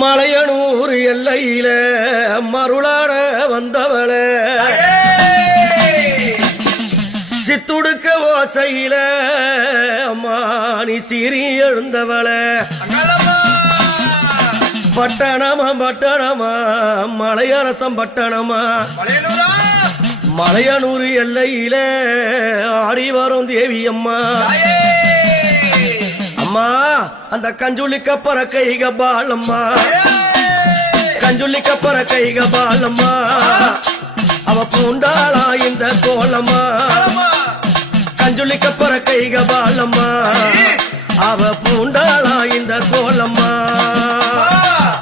மலையனூர் எல்லையில மருளாட வந்தவளே சித்துடுக்க ஓசையில மானி சீறி எழுந்தவளே பட்டணமா பட்டணமா மலையரசம் பட்டணமா மலையனூர் எல்லையில ஆடி வரும் தேவி அம்மா அம்மா அந்த கஞ்சுளி கப்பற கைக பாலம்மா கஞ்சுளி கப்பற கைக பாலம்மா அவ பூண்டாளா இந்த கோலம்மா கஞ்சுளி கப்பற கைக பாலம்மா அவ பூண்டாளா இந்த கோலம்மா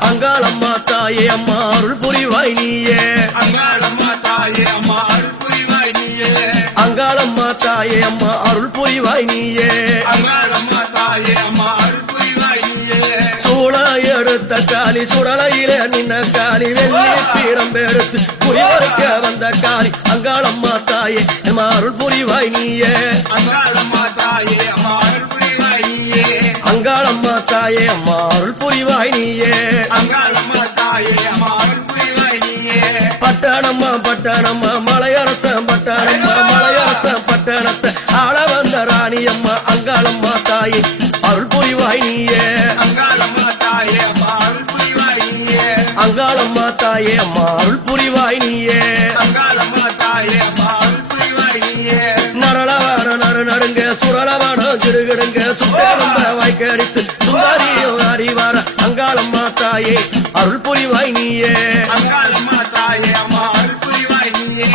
அங்காளம்மா தாயே அம்மா அருள் புரிவாய் நீயே அங்காளம்மா தாயே அம்மா அருள் புரிவாய் நீயே அங்காளம்மா தாயே அம்மா அருள் புரிவாய் நீயே அங்காளம்மா தாயே அம்மா அருள் புரிவாய் நீயே சூள எடுத்த காலி சுடலையில நின்ன காலி வெள்ளி பீரம்பெடுத்து புரிவருக்க வந்த காலி அங்காளம்மா தாயே அம்மா அருள் புரிவாய் நீயே அங்காளம்மா தாயே அம்மா அருள் புரிவாய் நீயே அங்காளம்மா தாயே அம்மா அருள் புரிவாய் நீயே அங்காளம்மா தாயே அம்மா அருள் புரிவாய் நீயே பட்டணம்மா பட்டணம்மா மலையரசம் பட்டணம்மா மலையரசம் பட்டணத்தை ஆள வந்த ராணி அம்மா அங்காளம்மா தாயே அருள் புரிவாய் நீயே அங்காளம்மா தாயே அம்மா அருள் புரிவாய் நீயே அங்காளம்மா தாயே அம்மா அருள் புரிவாய் நீயே அங்காளம்மா தாயே அம்மா அருள் புரிவாய் நீயே நரளவான நடுங்க சுரளவான சிறுகிடுங்க சுத்தவந்த வாய்க்கடித்து சுந்தாரியும் அறிவார அங்காளம்மா தாயே அருள் புரிவாய் நீயே அங்காளம்மா தாயே அம்மா அருள் புரிவாய் நீயே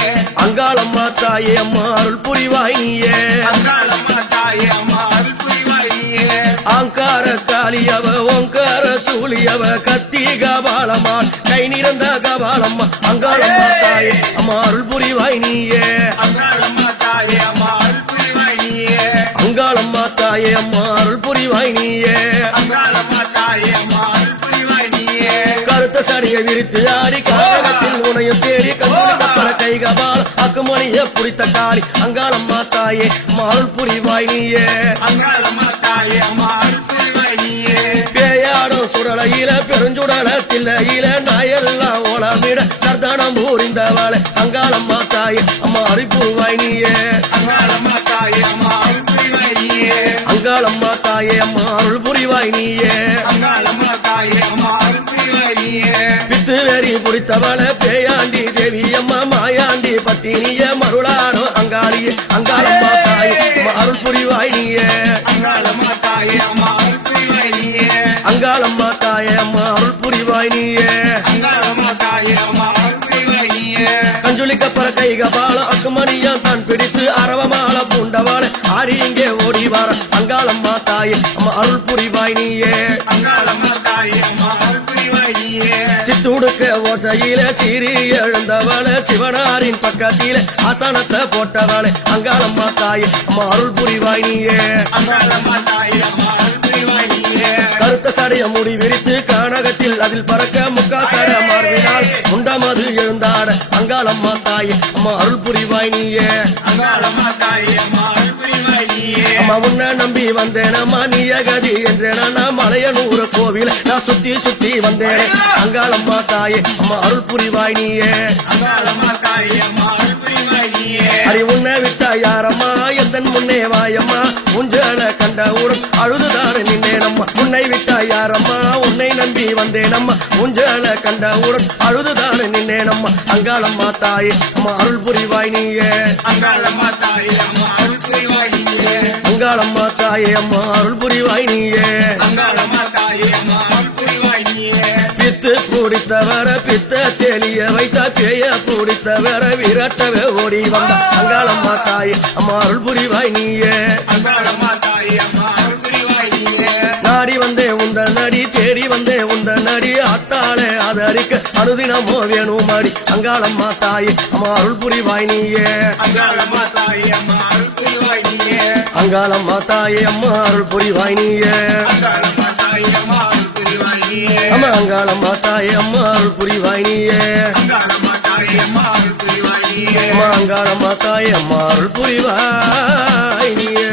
அங்காளம்மா தாயே அம்மா அருள் புரிவாய் நீயே அங்காளம்மா தாயே அம்மா அருள் புரிவாய் நீயே ஆங்கார காளியவ ஓங்கார சூழியவ கத்தி கபாலமான் கை நிறந்த கபாலம்மா அங்காளம்மா தாயே அம்மா அருள் புரிவாய் நீயே அங்காளம்மா தாயே அம்மா அருள் புரிவாய் நீயே அங்காளம்மா தாயே அம்மா அருள் புரிவாய் நீயே அங்காளம்மா தாயே அம்மா அருள் புரிவாய் நீயே கருத்த சடியை விரித்து ஆடி காலகத்தில் உனையும் தேடி கப்பற கை கபால் அக்குமணிய புடித்த காளி அங்காளம்மா தாயே அம்மா அருள் புரிவாய் நீயே அங்காளம்மா தாயே அம்மா அருள் புரிவாய் நீயே பேயாடும் சுடலையில பெருஞ்சுடல தில்லையில நாயெல்லாம் ஓலமிட சர்தானம் பூரிந்தவளை அங்காளம்மா தாயே அம்மா அருள் புரிவாய் நீயே அங்காளம்மா தாயே அம்மா அருள் புரிவாய் நீயே அங்காளம்மா தாயே அம்மா அருள் புரிவாய் நீயே அங்காளம்மா தாயே அம்மா அருள் புரிவாய் நீயே பித்து வெறி புடித்தவள பேயாண்டி தேவி அம்மா மாயாண்டி பத்தினிய மருளானோ அங்காளியே அங்காளம்மா தாயே அம்மா அருள் புரிவாய் நீயே அங்காளம்மா தாயே அம்மா அருள் புரிவாய் நீயே அங்காளம்மா தாயே அம்மா அருள் புரிவாய் நீயே அங்காளம்மா தாயே அம்மா அருள் புரிவாய் நீயே கஞ்சுளி கப்பற கை கபால அக்குமணியா தான் பிடித்து அரவமால பூண்டவாள ஆடி இங்கே ஓடி வார அங்காளம்மா தாயே அம்மா அருள் புரிவாய் நீயே அங்காளம்மா தாயே அம்மா அருள் புரிவாய் நீயே சித்துடுக்க ஓசையில சீறி எழுந்தவள சிவனாரின் பக்கத்தில ஆசனத்தை போட்டவளே அங்காளம்மா தாயே அம்மா அருள் புரிவாய் நீயே அங்காளம்மா தாயே அம்மா அருள் புரிவாய் நீயே கருத்த சடைய முடி விரித்து கானகத்தில் அதில் பறக்க முக்கா சட மார்பினால் முண்டமது எழுந்தாட அங்காளம்மா தாயே அம்மா அருள் புரிவாய் நீயே அங்காளம்மா தாயே அம்மா அருள் புரிவாய் நீயே அம்மா உன்னை நம்பி வந்தேன் அம்மா நீய கதி என்றேன் நான் மலையனூர் கோவில் நான் சுத்தி சுத்தி வந்தேன் அங்காளம்மா தாயே அம்மா அருள் புரிவாய் நீயே அங்காளம்மா தாயே அம்மா அருள் புரிவாய் நீயே அடி உன்னை விட்டா யாரம்மா எந்தன் முன்னே வாயம்மா உஞ்சல கண்டவுடன் அழுதுதான் நின்னேனம்மா உன்னை விட்டா யாரம்மா உன்னை நம்பி வந்தேனம்மா உஞ்சல கண்டவுடன் அழுதுதான் நின்னேனம்மா அங்காளம்மா தாயே அம்மா அருள் புரிவாய் நீயே அங்காளம்மா தாயே அம்மா அருள் புரிவாய் நீயே அங்காளம்மா தாயே அம்மா அருள் புரிவாய் நீயே அங்காளம்மா தாயே அம்மா அருள் புரிவாய் நீயே பித்து பிடித்தவர பித்த தெளிய வைத்த பேய பிடித்தவர விரட்டவே ஓடி வந்த அங்காளம்மா தாயே அம்மா அருள் புரிவாய் நீயே அங்காளம்மா தாயே அம்மா அருள் புரிவாய் நீயே நாடி வந்தே உந்த நடி தேடி வந்தே உந்த நடி ஆத்தாளே ஆதரிக்க அனுதினமோ வேணும் அடி அங்காளம்மா தாயே அம்மா அருள் புரிவாய் நீயே அங்காளம்மா தாயே அம்மா அருள் புரிவாய் நீயே அங்காளம்மா தாயே அம்மா அருள் புரிவாய் நீயே அங்காளம்மா தாயே அம்மா அருள் புரிவாய் நீயே அம்மா அங்காளம்மா தாயே அம்மா அருள் புரிவாய் நீயே அங்காளம்மா தாயே அம்மா அருள் புரிவாய் நீயே அம்மா அங்காளம்மா தாயே அம்மா அருள் புரிவாய் நீயே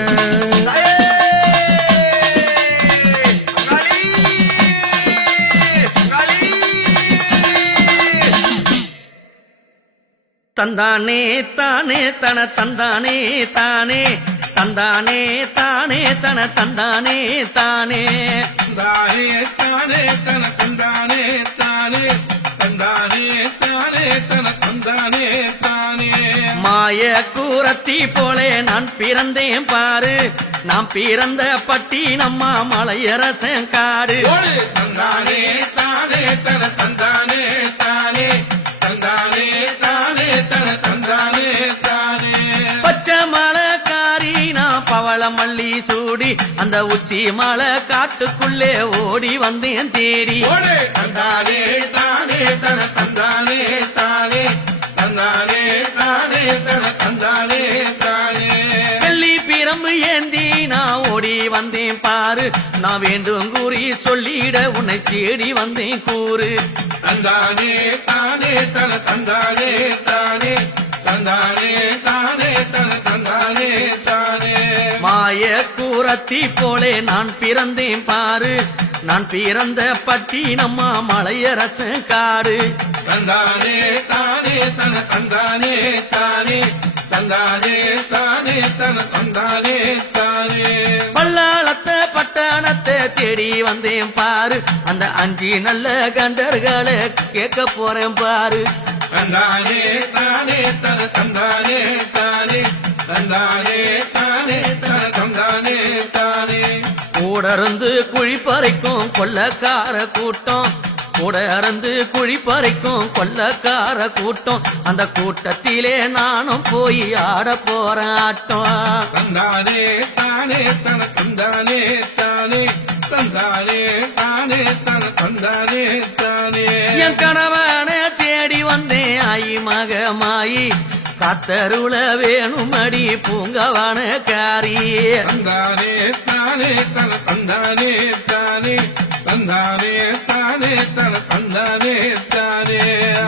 அங்காளி தந்தானே தானே தன தந்தானே தானே தந்தானே தானே தன தந்தானே தானே தந்தானே தானே தன தந்தானே தானே தந்தானே தானே தன தந்தானே தானே மாய கூரத்தி போலே நான் பிறந்தேன் பாரு நான் பிறந்த பட்டி நம்ம மலையரசன் காடு தந்தானே தானே தன தந்தானே தானே தந்தானே தானே தன தந்தானே தானே பச்சை மலைக்காரி நான் பவள மல்லி சூடி அந்த உச்சி மலை காட்டுக்குள்ளே ஓடி வந்தேன் தேடி தந்தானே தானே தன தந்தானே தானே தந்தானே தானே தன தந்தானே தானே வெள்ளி பிரம்பு ஏந்தி நான் ஓடி வந்தேன் பாரு நான் வேண்டும் கூறி சொல்லிட உன்னை தேடி வந்தேன் கூறு தந்தானே தானே தன தந்தானே தானே தந்தானே தானே தன தந்தானே தானே மாய கூரத்தி போலே நான் பிறந்தேன் பாரு நான் பிறந்த பட்டி நம்ம மலையரசன் காடு தந்தானே தானே தன தந்தானே தானே தந்தானே தானே தன தந்தானே தானே பல்லாளத்தை பட்டணத்தை தேடி வந்தேன் பாரு அந்த 5 நல்ல கண்டர்களை கேட்க போறேன் பாரு தந்தானே தானே தன தந்தானே தானே தந்தானே தானே தன தந்தானே தானே கூட இருந்து குழி பறிக்கும் கொள்ளக்கார கூட்டம் கூட இருந்து குழி பறிக்கும் கொள்ளக்கார கூட்டம் அந்த கூட்டத்திலே நானும் போய் ஆட போறேன் ஆட்டம் தந்தானே தானே தன தந்தானே தானே தந்தானே தானே தன தந்தானே தானே என் கணவனை தேடி வந்தேன் ஆயி மகமாயி காத்தருள வேணுமடி பூங்கவன காரி தந்தானே தானே தன தந்தானே தானே தந்தானே தானே தன தந்தானே தானே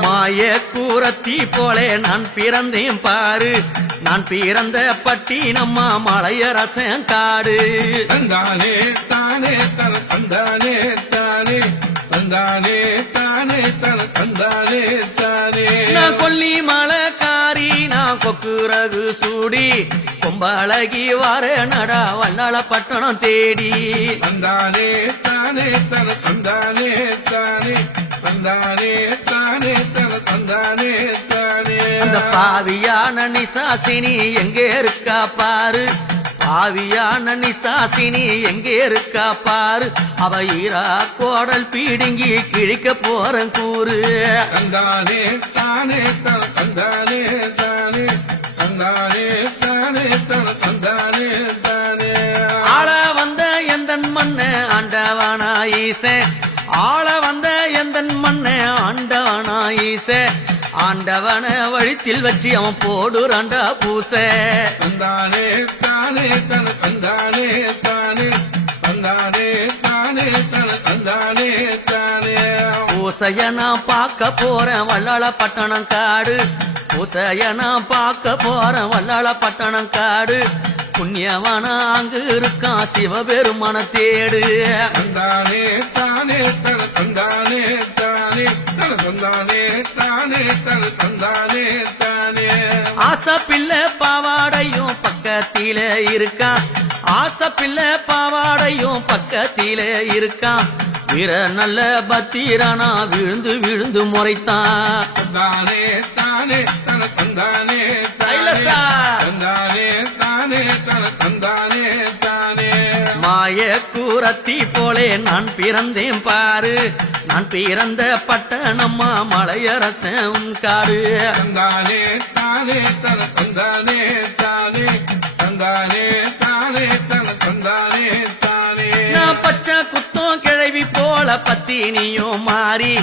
மாய கூரத்தி போலே நான் பிறந்தேன் பாரு நான் பிறந்த பட்டி நம்ம மலையரசன் காடு தந்தானே தானே தன தந்தானே தானே தந்தானே தானே தன தந்தானே தானே நான் கொல்லி மலைக்காரி நான் கொக்குரகு சூடி கொம்பழகி வர நடா வல்லாள பட்டணம் தேடி தந்தானே தானே தன தந்தானே தானே தந்தானே தானே தன தந்தானே தானே அந்த பாவியான நிசாசினி எங்கே இருக்கா பாரு பாவியான நிசாசினி எங்கே இருக்கா பாரு அவ ஈரா கோடல் பீடுங்கி கிழிக்க போறேன் கூறு தந்தானே தானே தன தந்தானே தானே தந்தானே தானே தன தந்தானே தானே ஆள வந்த எந்தன் மண்ண ஆண்டவனாயிசே ஆள வந்த எந்தன் மண்ண ஆண்டவனாயிசே ஆண்டவன வழித்தில் வச்சு அவன் போடுறாண்டா பூச தந்தானே தானே தன தந்தானே தானே தந்தானே தானே தன தந்தானே தானே பூசைய நான் பார்க்க போறேன் வல்லாள பட்டணம் காடு பூசைய நான் பார்க்க போறேன் வல்லாள பட்டணம் காடு புண்ணியவனா அங்கு இருக்கான் சிவபெருமான தேடு தந்தானே தானே தன தந்தானே தானே தன தந்தானே தானே தன தந்தானே தானே ஆசை பிள்ளை பாவாடையும் பக்கத்தில இருக்கான் ஆசை பிள்ளை பாவாடையும் பக்கத்தில இருக்கான் வீர நல்ல பத்திரனா விழுந்து விழுந்து முறைத்தான் தந்தானே தானே தன தந்தானே கைலசா. தந்தானே தானே தன தந்தானே தானே மாய கூரத்தி போலே நான் பிறந்தேன் பாரு நான் பிறந்த பட்டணம்மா மலையரசன் காடு தந்தானே தானே தன தந்தானே தானே தந்தானே தானே தன தந்தானே தானே நான் பச்சை குத்தம் கிழவி போல பத்தினியும் மாறி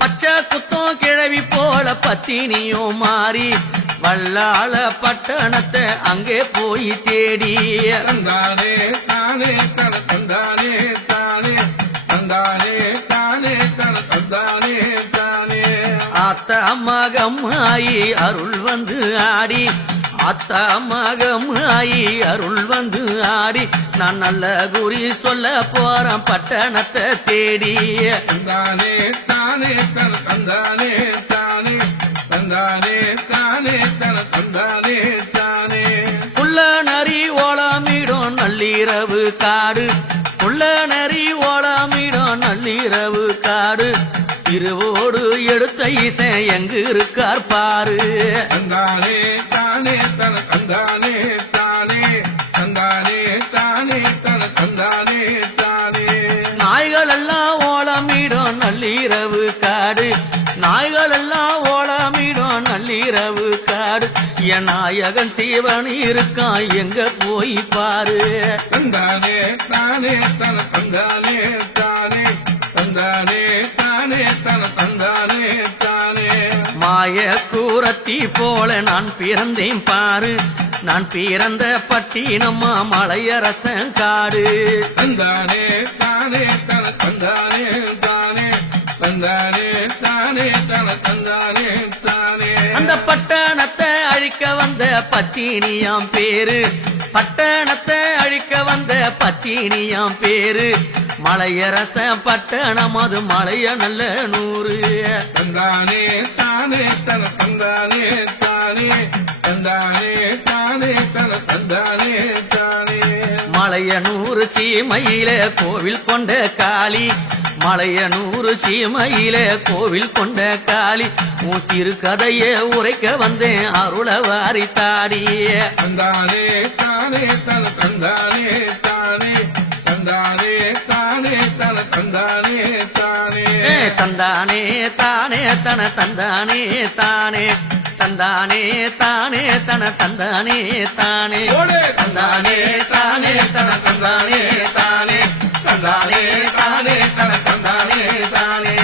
பச்சை குத்தம் கிழவி போல பத்தினியும் மாறி வல்லாள பட்டணத்தை அங்கே போய் தேடி தந்தானே தானே தன தந்தானே தானே தந்தானே தானே தன தந்தானே தானே ஆத்த மகமாயி அருள் வந்து ஆடி ஆத்த மகமாயி அருள் வந்து ஆடி நான் நல்ல குறி சொல்ல போறேன் பட்டணத்தை தேடி தந்தானே தானே தன தந்தானே தானே தந்தானே தானே தந்தானே தானே புள்ள நரி ஓலமிடும் நள்ளிரவு காடு புள்ள நரி ஓலமிடும் நள்ளிரவு காடு திருவோடு எடுத்த இசை எங்கு இருக்கார் பாரு தந்தானே தானே தன தந்தானே தானே தந்தானே தானே தன தந்தானே தானே நாய்கள் எல்லாம் ஓலமிடும் நள்ளிரவு காடு நாய்கள் எல்லாம் ஓலமிடும் நள்ளிரவு காடு என் நாயகன் சிவன் இருக்கான் எங்க போய் பாரு தந்தானே தானே தன தந்தானே தானே தந்தானே தானே தன தந்தானே தானே மாய கூரத்தி போல நான் பிறந்தேன் பாரு நான் பிறந்த பட்டினம்மா மலையரசன் காடு தந்தானே தானே தன தந்தானே தானே தந்தானே தானே தன தந்தானே தானே அந்த பட்டணத்தை அழிக்க வந்த பத்தினியாம் பேரு பட்டணத்தை அழிக்க வந்த பத்தினியாம் பேரு மலையரச பட்டணம் அது மலைய நல்ல நூறு தந்தானே தானே தன தந்தானே தானே தந்தானே தானே தன தந்தானே தானே மலையனூறு சீமையில கோவில் கொண்ட காளி மலையனூறு சீமையில கோவில் கொண்ட காளி உன் சிறு கதையை உரைக்க வந்தேன் அருள வாரி தாடி தந்தானே தானே தன தந்தானே தானே தந்தானே தானே தன தந்தானே தானே தந்தானே தானே தன தந்தானே தானே தந்தானே தானே தன தந்தானே தானே தந்தானே தானே தன தந்தானே தானே தந்தானே தானே தன தந்தானே தானே